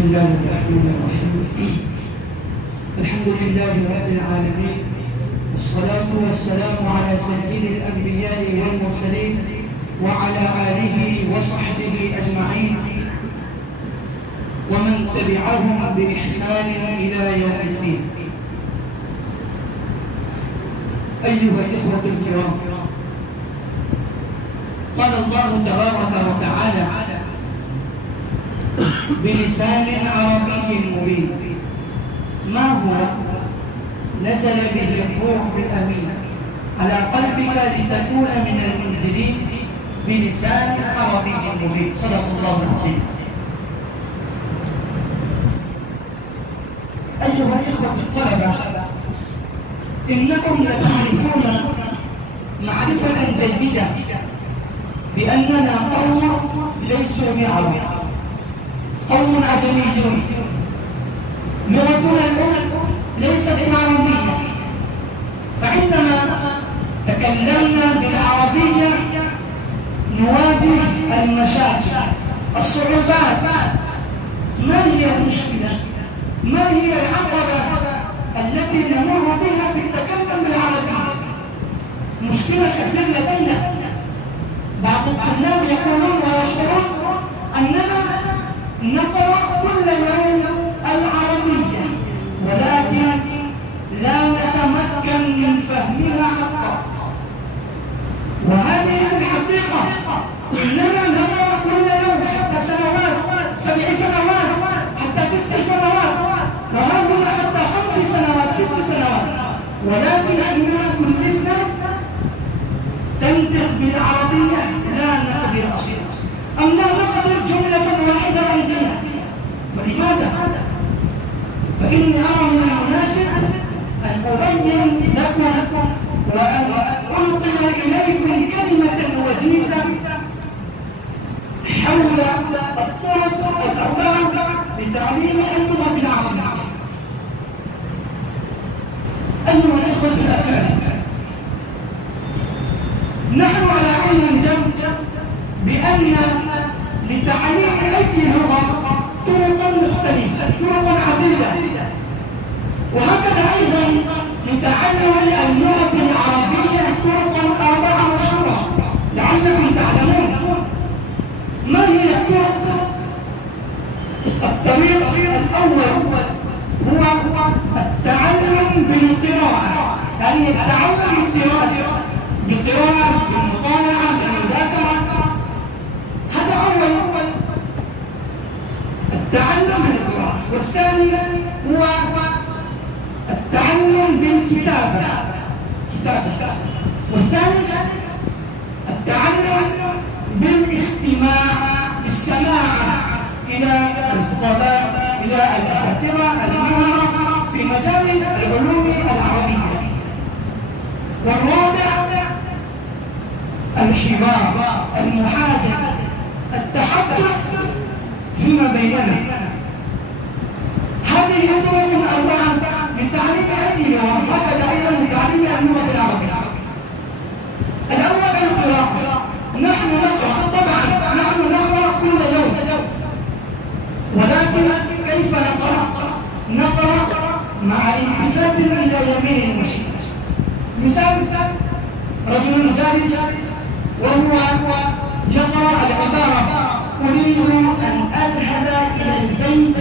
بسم الله الرحمن الرحيم. الحمد لله رب العالمين، والصلاة والسلام على سيد الأنبياء والمرسلين وعلى آله وصحبه أجمعين ومن تبعهم بإحسان إلى يوم الدين. أيها الإخوة الكرام، قال الله تبارك وتعالى بلسان عربي مبين: ما هو نزل به الروح الأمين على قلبك لتكون من المنذرين بلسان عربي مبين. صدق الله العظيم. أيها الإخوة الطلبة، إنكم لتعرفون معرفة جيدة بأننا قوم ليسوا بعرب، قوم عجميون، لغتنا ليست عربية، فعندما تكلمنا بالعربية نواجه المشاكل، الصعوبات. ما هي المشكلة؟ ما هي العقبة التي نمر بها في التكلم بالعربية؟ مشكلة كثيرة لدينا. بعض الطلاب يقولون ويشعرون أننا نقرأ كل يوم العربية ولكن لا نتمكن من فهمها حقا، وهذه الحقيقة. إننا نقرأ كل يوم حتى سنوات، 7 سنوات، حتى 9 سنوات، وهذا حتى 5 سنوات، 6 سنوات، ولكن إننا كلفنا تنطق بالعربية لا نقدر أصيلا، أم لا نقدر جملة واحدة رمزية. فلماذا؟ فإني أرى من المناسب أن أبين لكم وأن ألقي إليكم كلمة وجيزة حول الطرق الأربعة لتعليم اللغة العربية. أيها الإخوة الأكارم، نحن على علم جم بأن لتعليم أي لغة طرقا مختلفة، طرقا عديدة، وهكذا أيضا لتعلم اللغة العربية طرقا 4 مشهورة لعلكم تعلمون. ما هي الطرق؟ الطريق الأول هو التعلم بالقراءة، يعني التعلم بالدراسة، بالقراءة، بالمطالعة، بالمذاكرة. هذا أول التعلم بالقراءة. والثاني هو التعلم بالكتابة، والثالث التعلم بالسماع إلى الخطباء، إلى الأساتذة الماهرة في مجال العلوم العربية. والرابع الحوار، المحادثة، التحدث فيما بيننا. هذه طرق 4 لتعليم أي لغة، هكذا أيضا لتعليم اللغة العربية. الأول القراءة. نحن نقرأ، طبعا نحن نقرأ كل يوم، ولكن كيف نقرأ؟ نقرأ مع التفات إلى يمين وشمال. مثال: رجل جالس وهو يقرأ العبارة: أريد أن أذهب إلى البيت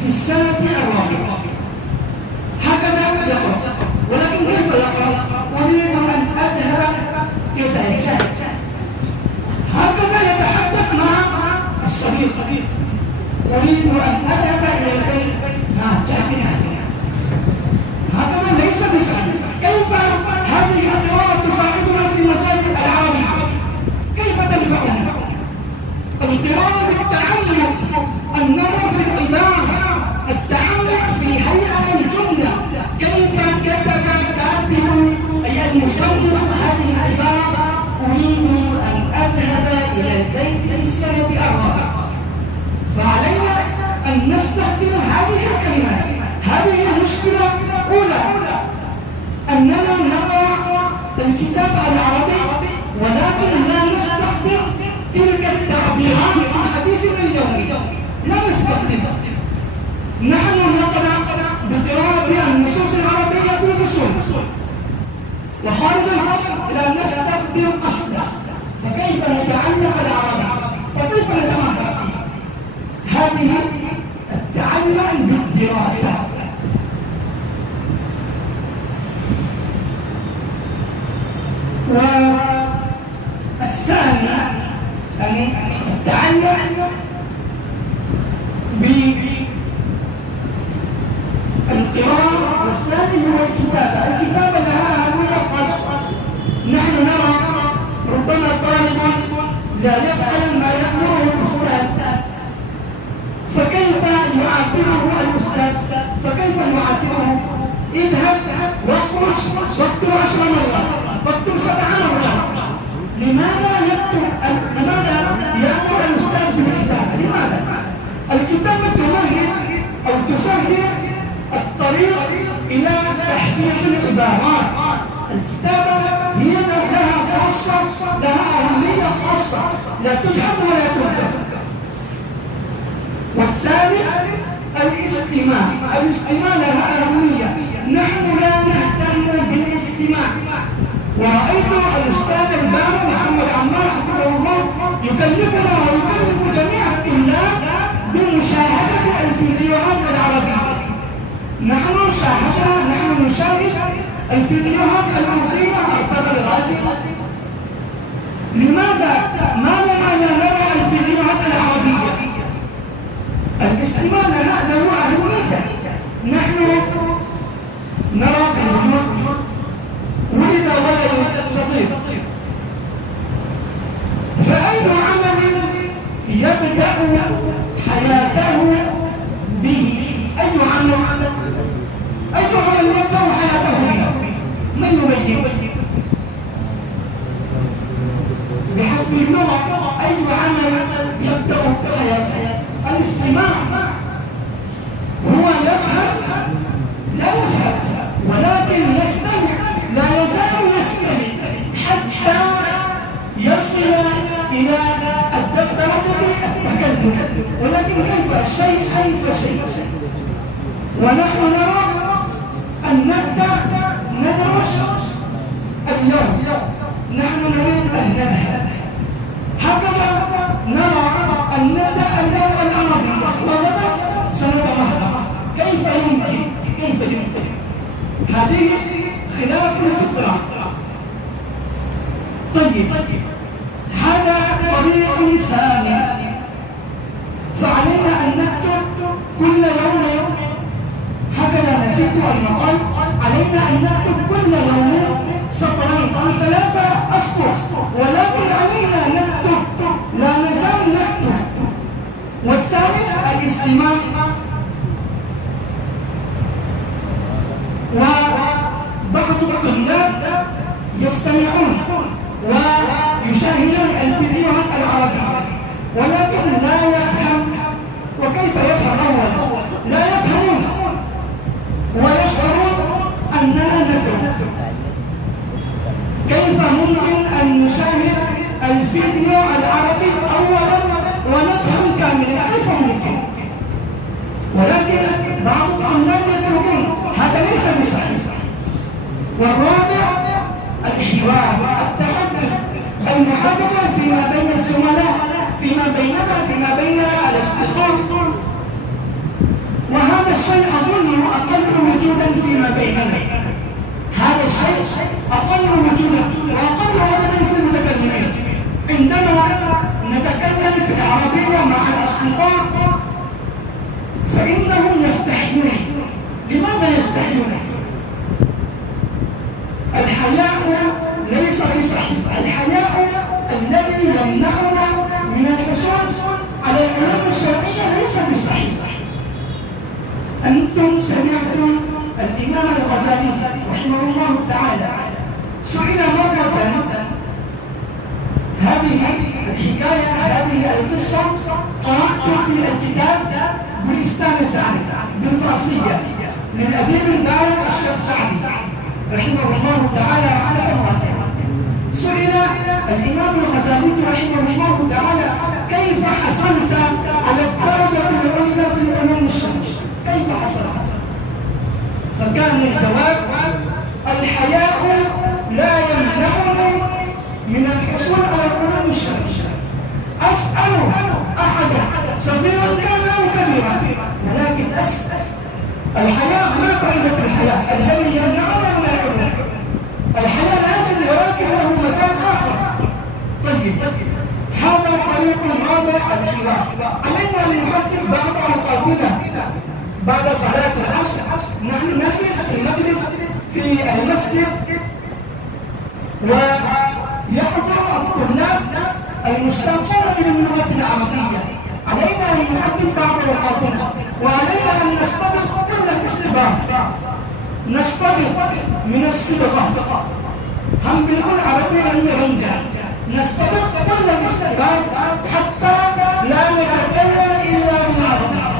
في السنة الرابعة. هكذا يقرأ، ولكن كيف يقرأ؟ أريد أن أذهب كذا. هكذا يتحدث مع الصديق: أريد أن أذهب إلى البيت هكذا ليس بسهل. كيف هذه القراءة تساعدنا في مجال العربي؟ كيف تنفعنا؟ القراءة بالتعمق، النظر في العبارة، التعمق في هيئة الجملة، كيف كتب كاتب أي المصنف هذه العبارة: أريد أن أذهب إلى البيت في السنة الرابعة. فعلينا أن نستخدم هذه الكلمات. هذه المشكلة الأولى، أننا نقرأ الكتاب العربي ولكن لا نستخدم تلك التعبيرات في حديثنا اليومي، لا نستخدم تختلف. نحن نقرأ بقراءة النصوص العربية في الفصول، وخارج الفصل لا نستخدم أصلا، فكيف نتعلم العربية؟ فكيف نتماهى فيه؟ هذه التعلم بالدراسة. والثاني يعني التعلم بالقراءة، والثاني هو الكتابة. الكتابة لها أهمية خاصة. نحن نرى ربما طالب لا يفعل ما يأمره الأستاذ، فكيف يعاتبه الأستاذ؟ فكيف يعاتبه؟ اذهب واخرج واكتب 10 مرات، واكتب 7 مرات. لماذا يأمر الأستاذ بالكتابة؟ لماذا؟ الكتابة تمهد أو تسهل الطريق إلى تحفيظ العبارات. الكتابة هي لها خاصة، لها أهمية خاصة، لا تجحد ولا تنكر. والثالث الاستماع. الاستماع لها أهمية، نحن لا نهتم بالاستماع. ورأيت الأستاذ البارع محمد عمار حفظه الله يكلفنا ويكلف جميع الطلاب بمشاهدة الفيديوهات العربية. نحن نشاهد الفيديوهات الأردية عبر الراسي. لماذا؟ ما لنا لا نرى الفيديوهات العربية؟ الاستماع له أهمية. نحن نرى في البيوت ولد ولد صغير، فأي عمل يبدأ حياته به؟ أي عمل يبدأ حياته به؟ من يبين؟ بحسب اللغة أي عمل يبدأ حياته؟ الاستماع. هو يفهم؟ لا يفهم، ولكن يستمع، لا يزال يستمع حتى يصل إلى درجة التكلم. ولكن كيف؟ شيئا فشيئا. ونحن نرى أن نبدأ ندرس اليوم، نحن نريد أن نذهب، هكذا نرى أن نبدأ اليوم العربية وغدا سنتمهد. كيف يمكن؟ هذه خلاف الفطرة. طيب، هذا طريق ثاني، فعلينا أن نكتب كل يوم، هكذا نسيت المقال، علينا أن نكتب كل يوم سطرين أو 3 أسطر، ولكن علينا أن نكتب، لا نزال نكتب. والثالث الاستماع. وبعض الطلاب يستمعون ويشاهدون الفيديوهات العربية، ولكن لا يفهم. وكيف يفهم؟ أولا لا يفهمون ويشعرون أننا نكتب. كيف ممكن أن نشاهد الفيديو العربي أولا ونفهم كاملا؟ كيف ممكن؟ ولكن بعض الطلاب يتركون، هذا ليس بصحيح. والرابع الحوار، التحدث، المحادثة فيما بين الزملاء، فيما بين الأصدقاء. وهذا الشيء أظن أقل وجودا فيما بيننا. هذا الشيء أقل وجودا وأقل عددا في المتكلمين. عندما نتكلم في العربية مع الأصدقاء فإنهم يستحيون. لماذا يستحيون؟ الحياء ليس بصحيح. الحياء الذي يمنعنا من الحصول على العلوم الشرعية ليس بصحيح. أنتم سمعتم الإمام الغزالي رحمه الله تعالى سئل مرة، هذه الحكاية، هذه القصة قرأت في الكتاب بلستان سعدي بالفارسية للأديب البارع الشيخ سعدي رحمه الله تعالى رحمة واسعة. سئل الإمام الغزالي رحمه الله تعالى: كيف حصلت على الدرجة العليا في الجواب: الحياء لا يمنعني من الحصول على العلوم الشرعية. أسأل أحدا صغيرا كان أو كبيرا، ولكن أسأل. الحياء ما فائدة الحياء الذي يمنعنا من العلوم؟ الحياء لازم، ولكن له مجال آخر. طيب، هذا طريق رابع الحوار. علينا أن نحدد بعض أوقاتنا بعد صلاة العصر. نحن نجلس في المجلس في المسجد، ويحضر الطلاب المستمعون إلى اللغة العربية. علينا أن نحدد بعض أوقاتنا، وعلينا أن نستبق كل الاستباق. نستبق من الصبغة، هم بالكل عربية المرنجة. نستبق كل الاستباق حتى لا نتكلم إلا بالعربية،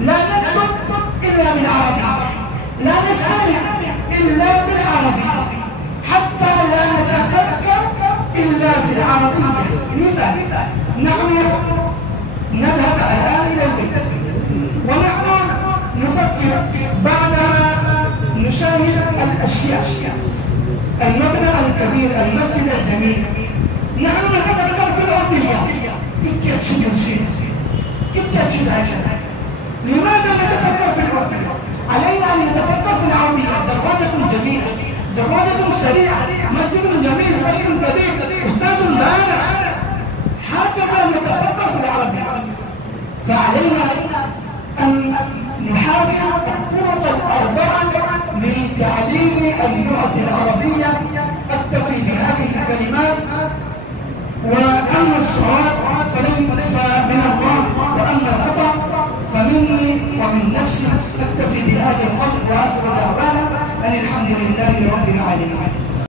لا نكتب إلا بالعربية، لا نستمع إلا بالعربية، حتى لا نتفكر إلا في العربية. مثال: نحن نذهب الآن إلى البيت، ونحن نفكر بعدما نشاهد الأشياء، المبنى الكبير، المسجد الجميل، نحن نتفكر في الأرضية. كيف تشوف كيف تزعجنا؟ لماذا نتفكر في الأرضية؟ علينا أن نتفكر في العربية. دراجة جميلة، دراجة سريعة، مسجد جميل، فصل كبير، أستاذ بارع. هكذا نتفكر في العربية. فعلينا أن نحافظ الطرق الأربعة لتعليم اللغة العربية. أكتفي بهذه الكلمات، وأما الصواب فمن الله، وأما الخطأ فمني ومن نفسي. أكتفي بهذا القدر، وآخر دعوانا أن الحمد لله رب العالمين.